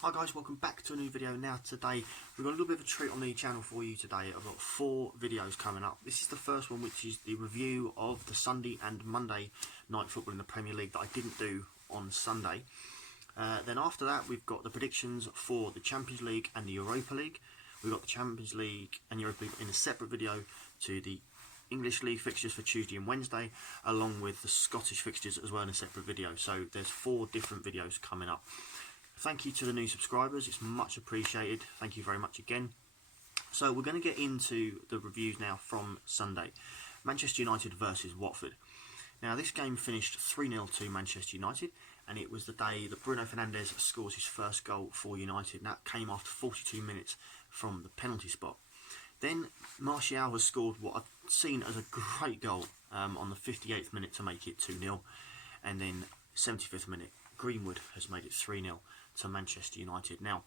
Hi guys, welcome back to a new video. Now today we've got a little bit of a treat on the channel for you today. I've got 4 videos coming up. This is the first one, which is the review of the Sunday and Monday night football in the Premier League that I didn't do on Sunday. Then after that we've got the predictions for the Champions League and the Europa League. We've got the Champions League and Europa League in a separate video to the English League fixtures for Tuesday and Wednesday, along with the Scottish fixtures as well in a separate video. So there's 4 different videos coming up. Thank you to the new subscribers, it's much appreciated. Thank you very much again. So we're going to get into the reviews now from Sunday. Manchester United versus Watford. Now this game finished 3-0 to Manchester United, and it was the day that Bruno Fernandes scores his first goal for United, and that came after 42 minutes from the penalty spot. Then Martial has scored what I've seen as a great goal on the 58th minute to make it 2-0, and then 75th minute Greenwood has made it 3-0 to Manchester United. Now,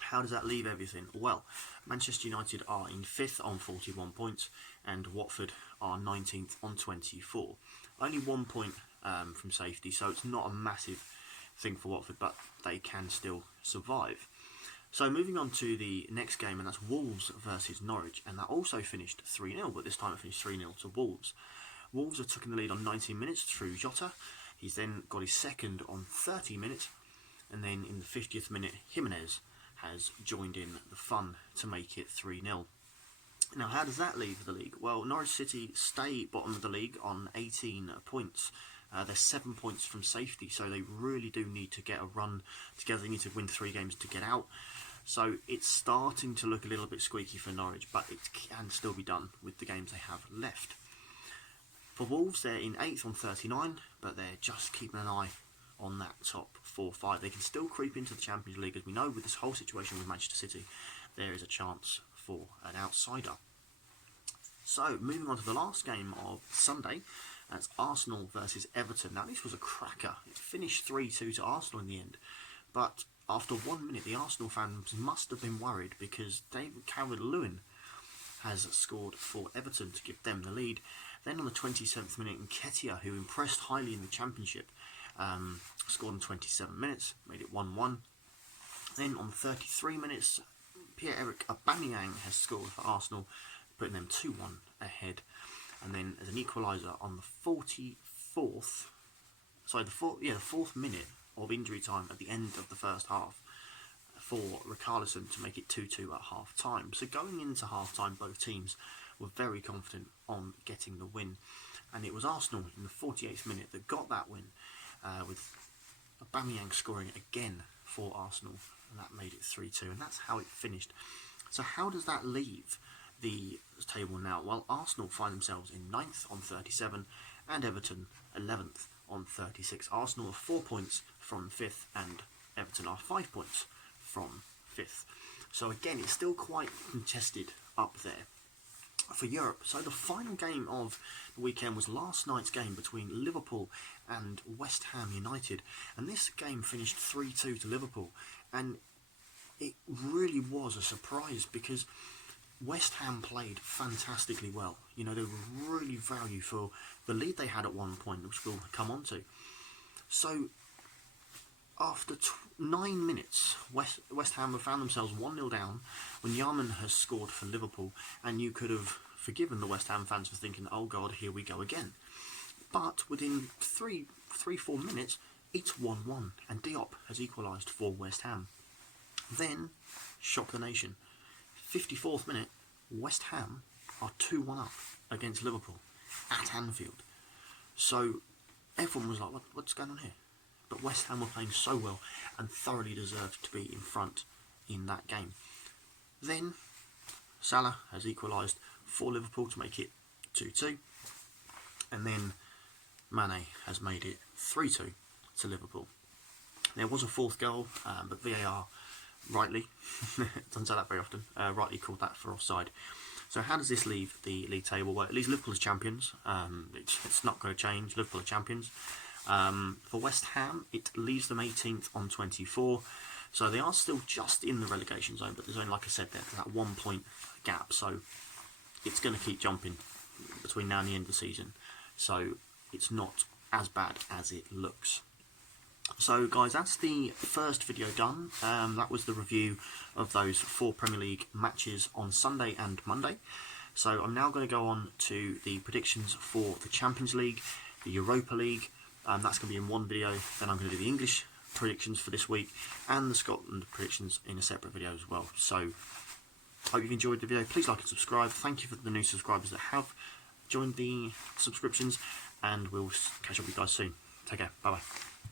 how does that leave everything? Well, Manchester United are in 5th on 41 points, and Watford are 19th on 24. Only 1 point from safety, so it's not a massive thing for Watford, but they can still survive. So moving on to the next game, and that's Wolves versus Norwich, and that also finished 3-0, but this time it finished 3-0 to Wolves. Wolves have taken the lead on 19 minutes through Jota. He's then got his second on 30 minutes, and then in the 50th minute, Jimenez has joined in the fun to make it 3-0. Now, how does that leave the league? Well, Norwich City stay bottom of the league on 18 points. They're 7 points from safety, so they really do need to get a run together. They need to win 3 games to get out. So it's starting to look a little bit squeaky for Norwich, but it can still be done with the games they have left. For Wolves, they're in 8th on 39, but they're just keeping an eye on that top 4-5. They can still creep into the Champions League, as we know with this whole situation with Manchester City. There is a chance for an outsider. So, moving on to the last game of Sunday, that's Arsenal versus Everton. Now, this was a cracker. It finished 3-2 to Arsenal in the end, but after 1 minute, the Arsenal fans must have been worried because David Calvert-Lewin has scored for Everton to give them the lead. Then on the 27th minute, Nketiah, who impressed highly in the Championship, scored in 27 minutes, made it 1-1. Then on 33 minutes, Pierre-Emerick Aubameyang has scored for Arsenal, putting them 2-1 ahead. And then as an equaliser on the 4th minute of injury time at the end of the first half for Richarlison to make it 2-2 at half time. So going into half time, both teams were very confident on getting the win, and it was Arsenal in the 48th minute that got that win, with Aubameyang scoring again for Arsenal, and that made it 3-2, and that's how it finished. So how does that leave the table now? Well, Arsenal find themselves in 9th on 37, and Everton 11th on 36. Arsenal are 4 points from 5th, and Everton are 5 points from 5th. So again, it's still quite contested up there for Europe. So the final game of the weekend was last night's game between Liverpool and West Ham United, and this game finished 3-2 to Liverpool, and it really was a surprise because West Ham played fantastically well. You know, they were really value for the lead they had at one point, which we'll come on to. So after 9 minutes, West Ham have found themselves 1-0 down when Yarman has scored for Liverpool, and you could have forgiven the West Ham fans for thinking, oh God, here we go again. But within 3-4 minutes, it's 1-1, and Diop has equalised for West Ham. Then, shock the nation. 54th minute, West Ham are 2-1 up against Liverpool at Anfield. So everyone was like, what's going on here? But West Ham were playing so well and thoroughly deserved to be in front in that game. Then Salah has equalised for Liverpool to make it 2-2, and then Mane has made it 3-2 to Liverpool. There was a 4th goal, but VAR rightly, doesn't say that very often, rightly called that for offside. So how does this leave the league table? Well, it leaves Liverpool as champions. It's not going to change. Liverpool are champions. For West Ham, it leaves them 18th on 24. So they are still just in the relegation zone, but there's only, like I said, there's that 1 point gap. So it's going to keep jumping between now and the end of the season. So it's not as bad as it looks. So guys, that's the first video done. That was the review of those 4 Premier League matches on Sunday and Monday. So I'm now going to go on to the predictions for the Champions League, the Europa League. That's going to be in one video. Then I'm going to do the English predictions for this week and the Scotland predictions in a separate video as well. So hope you've enjoyed the video. Please like and subscribe. Thank you for the new subscribers that have joined the subscriptions, and we'll catch up with you guys soon. Take care. Bye bye.